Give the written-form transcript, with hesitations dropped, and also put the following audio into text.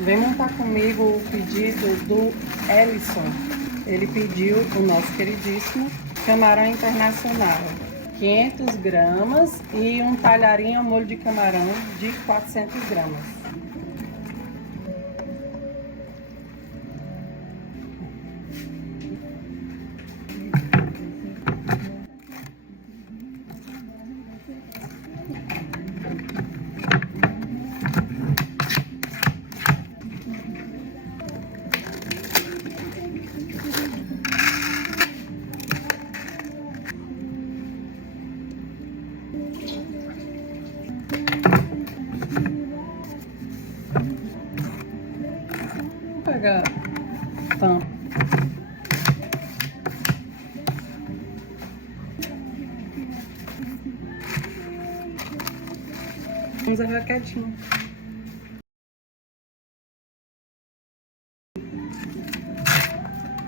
Vem montar comigo o pedido do Ellison. Ele pediu o nosso queridíssimo camarão internacional, 500 gramas e um talharinho ao molho de camarão de 400 gramas. Vou pegar a tampa. Vamos errar quietinho.